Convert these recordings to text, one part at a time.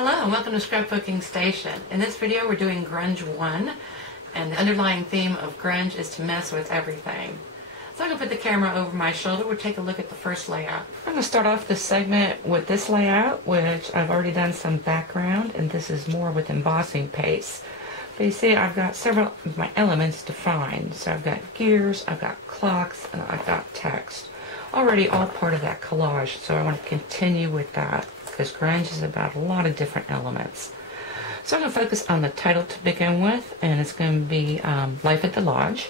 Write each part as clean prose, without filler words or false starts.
Hello and welcome to Scrapbooking Station. In this video we're doing Grunge 1, and the underlying theme of grunge is to mess with everything. So I'm going to put the camera over my shoulder. We'll take a look at the first layout. I'm going to start off this segment with this layout, which I've already done some background, and this is more with embossing paste. But you see I've got several of my elements defined. So I've got gears, I've got clocks, and I've got text. Already all part of that collage, so I want to continue with that because grunge is about a lot of different elements. So I'm going to focus on the title to begin with, and it's going to be Life at the Lodge.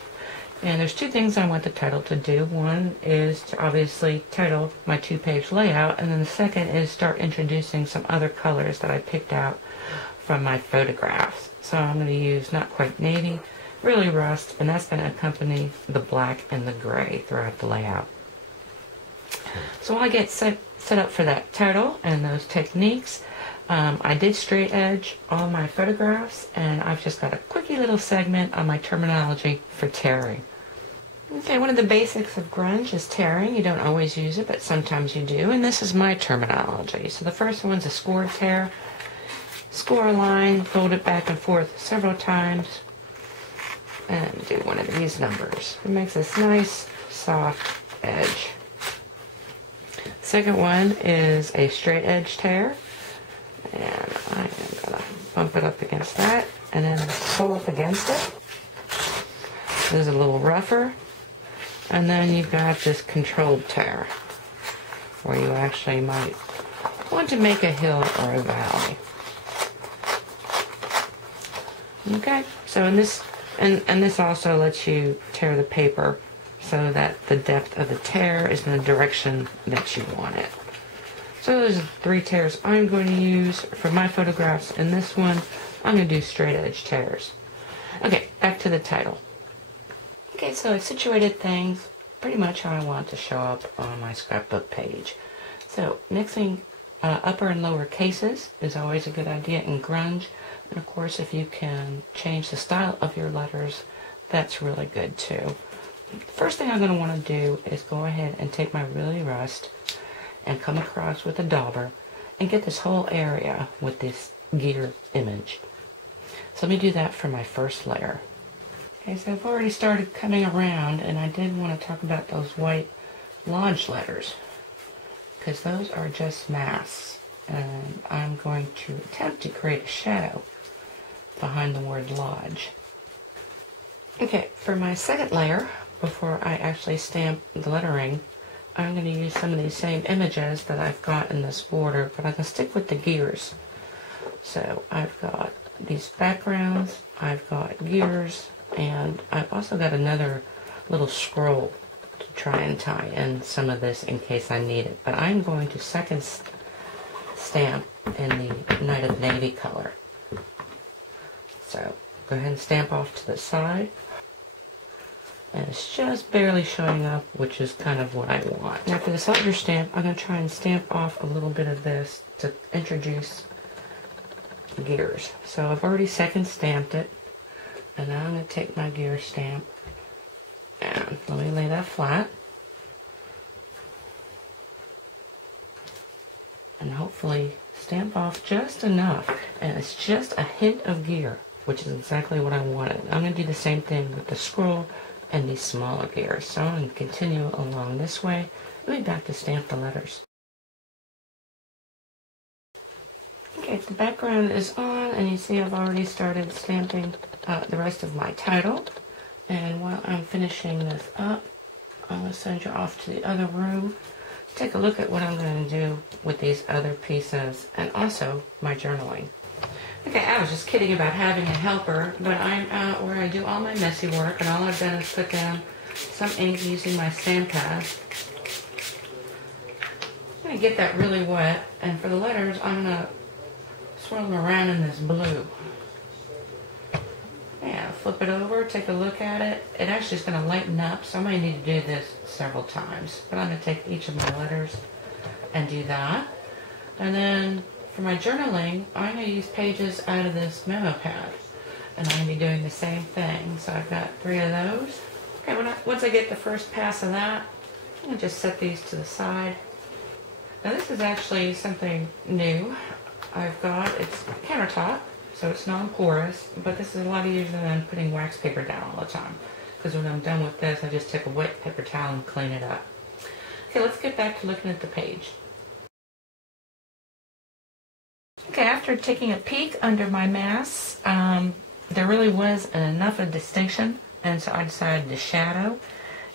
And there's two things I want the title to do. One is to obviously title my two-page layout, and then the second is start introducing some other colors that I picked out from my photographs. So I'm going to use not quite navy, really rust, and that's going to accompany the black and the gray throughout the layout. So while I get set up for that title and those techniques, I did straight edge all my photographs, and I've just got a quickie little segment on my terminology for tearing. Okay, one of the basics of grunge is tearing. You don't always use it, but sometimes you do, and this is my terminology. So the first one's a score tear. Score a line, fold it back and forth several times, and do one of these numbers. It makes this nice, soft edge. Second one is a straight edge tear, and I am going to bump it up against that and then pull up against it. This is a little rougher, and then you've got this controlled tear where you actually might want to make a hill or a valley. Okay, so in this, and this also lets you tear the paper so that the depth of the tear is in the direction that you want it. So those are three tears I'm going to use for my photographs. In this one, I'm going to do straight edge tears. Okay, back to the title. Okay, so I've situated things pretty much how I want to show up on my scrapbook page. So mixing upper and lower cases is always a good idea in grunge. And of course, if you can change the style of your letters, that's really good too. The first thing I'm going to want to do is go ahead and take my really rust and come across with a dauber and get this whole area with this gear image. So let me do that for my first layer. Okay, so I've already started coming around, and I did want to talk about those white lodge letters because those are just masks, and I'm going to attempt to create a shadow behind the word lodge. Okay, for my second layer, before I actually stamp the lettering, I'm going to use some of these same images that I've got in this border, but I'm going to stick with the gears. So I've got these backgrounds, I've got gears, and I've also got another little scroll to try and tie in some of this in case I need it. But I'm going to second stamp in the Night of Navy color. So go ahead and stamp off to the side. And it's just barely showing up, which is kind of what I want. Now for the soldier stamp, I'm going to try and stamp off a little bit of this to introduce gears. So I've already second stamped it, and now I'm going to take my gear stamp and let me lay that flat. And hopefully stamp off just enough, and it's just a hint of gear, which is exactly what I wanted. I'm going to do the same thing with the scroll and these smaller gears. So I'm going to continue along this way and be back to stamp the letters. Okay, the background is on, and you see I've already started stamping the rest of my title. And while I'm finishing this up, I'm going to send you off to the other room to take a look at what I'm going to do with these other pieces and also my journaling. Okay, I was just kidding about having a helper, but I'm out where I do all my messy work, and all I've done is put down some ink using my sand pad. I'm going to get that really wet, and for the letters, I'm going to swirl them around in this blue. Yeah, flip it over, take a look at it. It actually is going to lighten up, so I might need to do this several times. But I'm going to take each of my letters and do that. And then for my journaling, I'm going to use pages out of this memo pad, and I'm going to be doing the same thing. So I've got 3 of those. Okay, once I get the first pass of that, I'm going to just set these to the side. Now this is actually something new. I've got, it's countertop, so it's non-porous, but this is a lot easier than putting wax paper down all the time. Because when I'm done with this, I just take a wet paper towel and clean it up. Okay, let's get back to looking at the page. Okay, after taking a peek under my mask, there really was enough of distinction, and so I decided to shadow.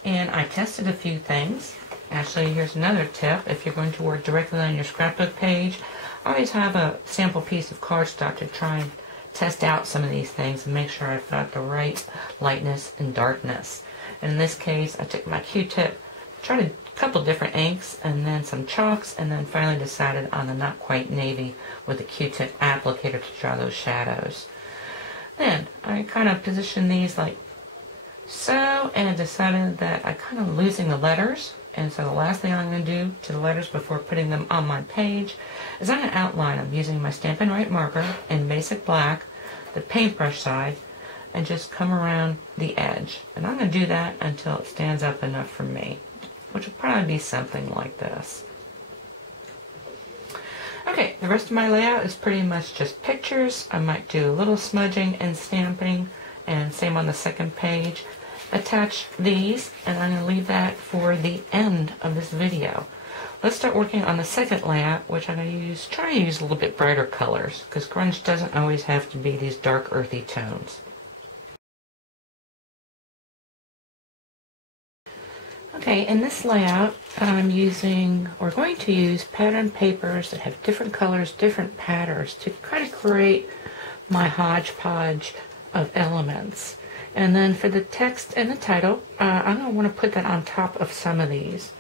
And I tested a few things. Actually, here's another tip. If you're going to work directly on your scrapbook page, always have a sample piece of cardstock to try and test out some of these things and make sure I've got the right lightness and darkness. And in this case, I took my Q-tip, tried a couple different inks, and then some chalks, and then finally decided on the not quite navy with the Q-tip applicator to draw those shadows. Then I kind of positioned these like so, and decided that I kind of losing the letters. And so the last thing I'm going to do to the letters before putting them on my page is I'm going to outline them using my Stampin' Right marker in basic black, the paintbrush side, and just come around the edge. And I'm going to do that until it stands up enough for me, which will probably be something like this. Okay, the rest of my layout is pretty much just pictures. I might do a little smudging and stamping, and same on the second page. Attach these, and I'm going to leave that for the end of this video. Let's start working on the second layout, which I'm going to try to use a little bit brighter colors, because grunge doesn't always have to be these dark earthy tones. Okay, in this layout, we're going to use pattern papers that have different colors, different patterns to kind of create my hodgepodge of elements. And then for the text and the title, I'm going to want to put that on top of some of these.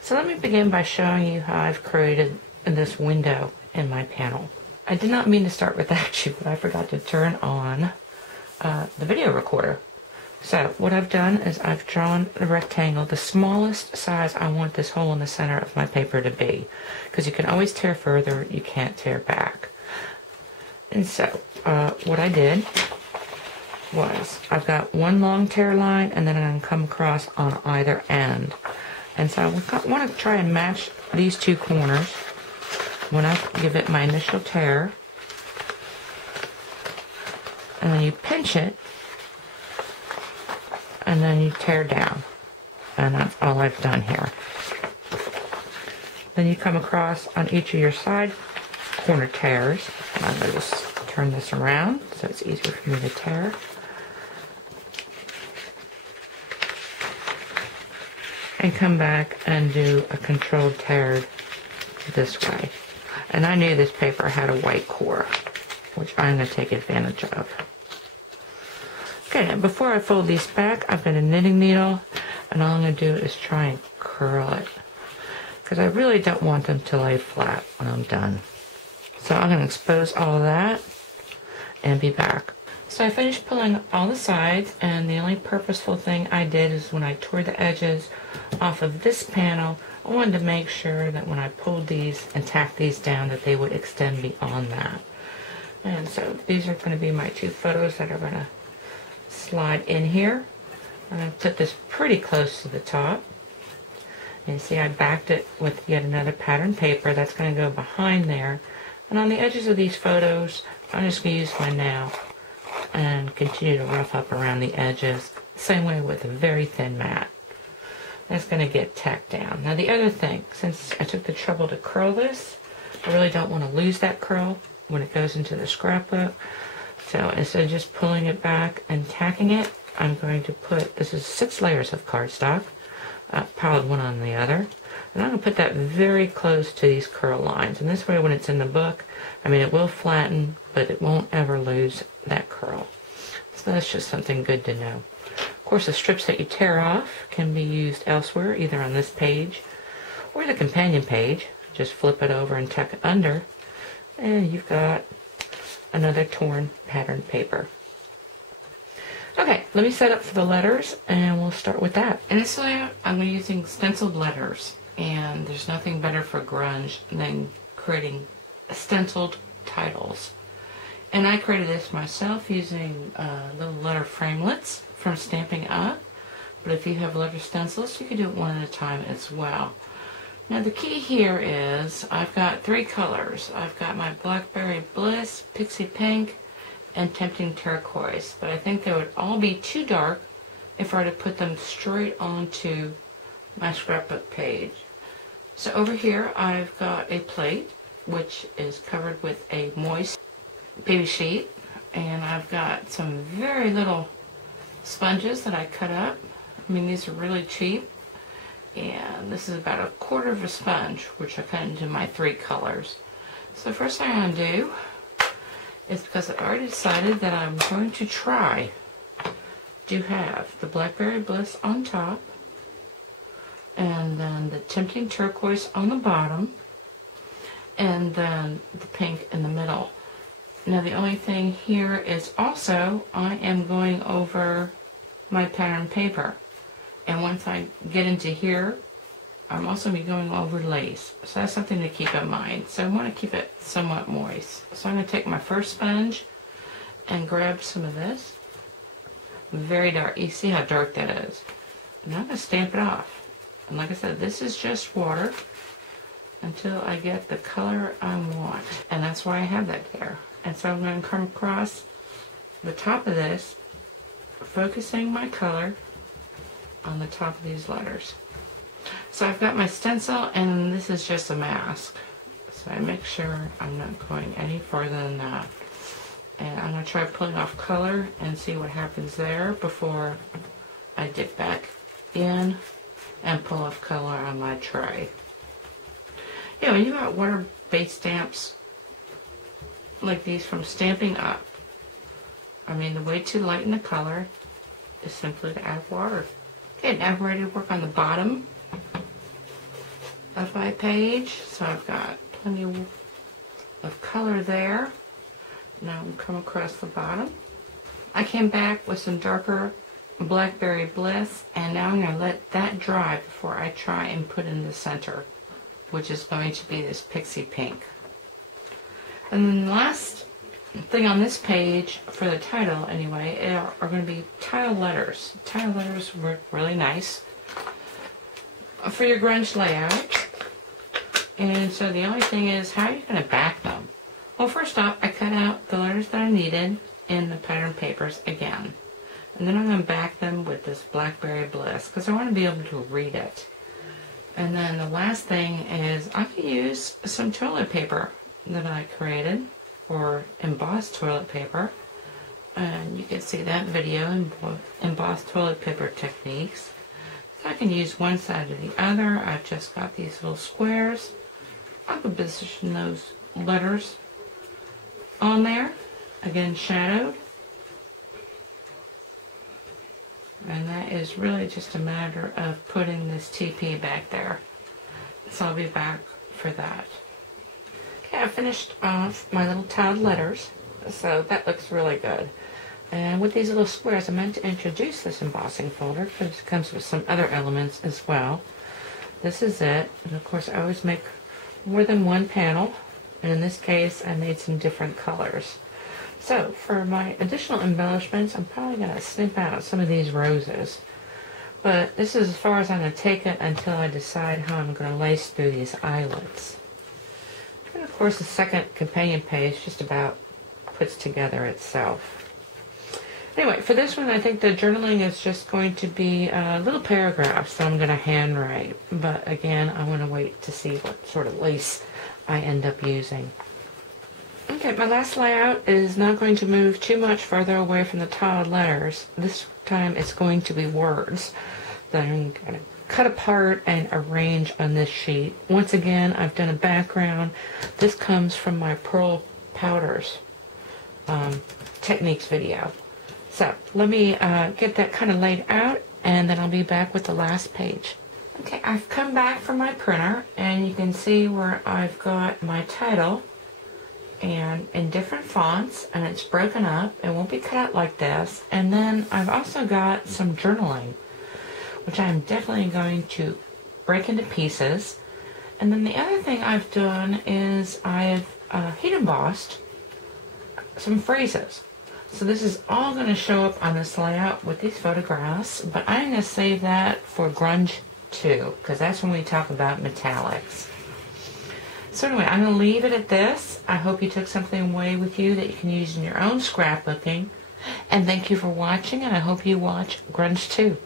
So let me begin by showing you how I've created this window in my panel. I did not mean to start with that, but I forgot to turn on the video recorder. So what I've done is I've drawn a rectangle, the smallest size I want this hole in the center of my paper to be, because you can always tear further, you can't tear back. And so what I did was I've got one long tear line, and then I'm going to come across on either end. And so I want to try and match these two corners when I give it my initial tear. And then you pinch it, and then you tear down. And that's all I've done here. Then you come across on each of your side corner tears. And I'm going to just turn this around so it's easier for me to tear. And come back and do a controlled tear this way. And I knew this paper had a white core, which I'm going to take advantage of. Okay, now before I fold these back, I've got a knitting needle, and all I'm going to do is try and curl it, because I really don't want them to lay flat when I'm done. So I'm going to expose all of that and be back. So I finished pulling all the sides, and the only purposeful thing I did is when I tore the edges off of this panel, I wanted to make sure that when I pulled these and tacked these down that they would extend beyond that. And so these are going to be my two photos that are going to slide in here. I'm going to put this pretty close to the top. And you see I backed it with yet another pattern paper that's going to go behind there. And on the edges of these photos, I'm just going to use my nail and continue to rough up around the edges, same way with a very thin mat. That's going to get tacked down. Now the other thing, since I took the trouble to curl this, I really don't want to lose that curl when it goes into the scrapbook. So instead of just pulling it back and tacking it, I'm going to put, this is 6 layers of cardstock, piled one on the other, and I'm going to put that very close to these curl lines. And this way when it's in the book, I mean it will flatten, but it won't ever lose that curl. So that's just something good to know. Of course, the strips that you tear off can be used elsewhere, either on this page or the companion page. Just flip it over and tuck it under, and you've got another torn pattern paper. Okay, let me set up for the letters, and we'll start with that. In this layout, I'm using stenciled letters, and there's nothing better for grunge than creating stenciled titles. And I created this myself using little letter framelits from Stampin' Up. But if you have letter stencils, you can do it one at a time as well. Now the key here is I've got 3 colors. I've got my Blackberry Bliss, Pixie Pink, and Tempting Turquoise. But I think they would all be too dark if I were to put them straight onto my scrapbook page. So over here I've got a plate which is covered with a moist baby sheet, and I've got some very little sponges that I cut up. I mean, these are really cheap, and this is about 1/4 of a sponge, which I cut into my 3 colors. So the first thing I'm going to do is, because I've already decided that I'm going to try to have the Blackberry Bliss on top, and then the Tempting Turquoise on the bottom, and then the pink in the middle. Now the only thing here is also I am going over my pattern paper, and once I get into here I'm also going to be going over lace, so that's something to keep in mind. So I want to keep it somewhat moist, so I'm going to take my first sponge and grab some of this very dark. You see how dark that is, and I'm going to stamp it off. And like I said, this is just water until I get the color I want, and that's why I have that there. And so I'm going to come across the top of this, focusing my color on the top of these letters. So I've got my stencil, and this is just a mask. So I make sure I'm not going any further than that. And I'm going to try pulling off color and see what happens there before I dip back in and pull off color on my tray. Yeah, when you got water-based stamps like these from Stampin' Up, I mean, the way to lighten the color is simply to add water. Okay, now I'm ready to work on the bottom of my page. So I've got plenty of color there. Now I'm come across the bottom. I came back with some darker Blackberry Bliss, and now I'm going to let that dry before I try and put in the center, which is going to be this Pixie Pink. And then the last thing on this page, for the title anyway, are going to be tile letters. Tile letters work really nice for your grunge layout. And so the only thing is, how are you going to back them? Well, first off, I cut out the letters that I needed in the pattern papers again. And then I'm going to back them with this Blackberry Bliss, because I want to be able to read it. And then the last thing is, I can use some toilet paper that I created, or embossed toilet paper, and you can see that video, embossed toilet paper techniques. So I can use one side or the other. I've just got these little squares. I can position those letters on there, again shadowed, and that is really just a matter of putting this TP back there. So I'll be back for that. Okay, I finished off my little tiled letters, so that looks really good. And with these little squares, I meant to introduce this embossing folder because it comes with some other elements as well. This is it, and of course I always make more than one panel, and in this case I made some different colors. So for my additional embellishments, I'm probably going to snip out some of these roses. But this is as far as I'm going to take it until I decide how I'm going to lace through these eyelets. And of course the second companion page just about puts together itself. Anyway, for this one I think the journaling is just going to be little paragraphs that I'm going to handwrite. But again, I want to wait to see what sort of lace I end up using. Okay, my last layout is not going to move too much farther away from the tiled letters. This time it's going to be words that I'm going to cut apart and arrange on this sheet. Once again, I've done a background. This comes from my Pearl Powders techniques video. So let me get that kind of laid out, and then I'll be back with the last page. Okay, I've come back from my printer, and you can see where I've got my title and in different fonts, and it's broken up. It won't be cut out like this. And then I've also got some journaling, which I'm definitely going to break into pieces. And then the other thing I've done is I've heat embossed some phrases. So this is all going to show up on this layout with these photographs, but I'm going to save that for Grunge II, because that's when we talk about metallics. So anyway, I'm going to leave it at this. I hope you took something away with you that you can use in your own scrapbooking. And thank you for watching, and I hope you watch Grunge II.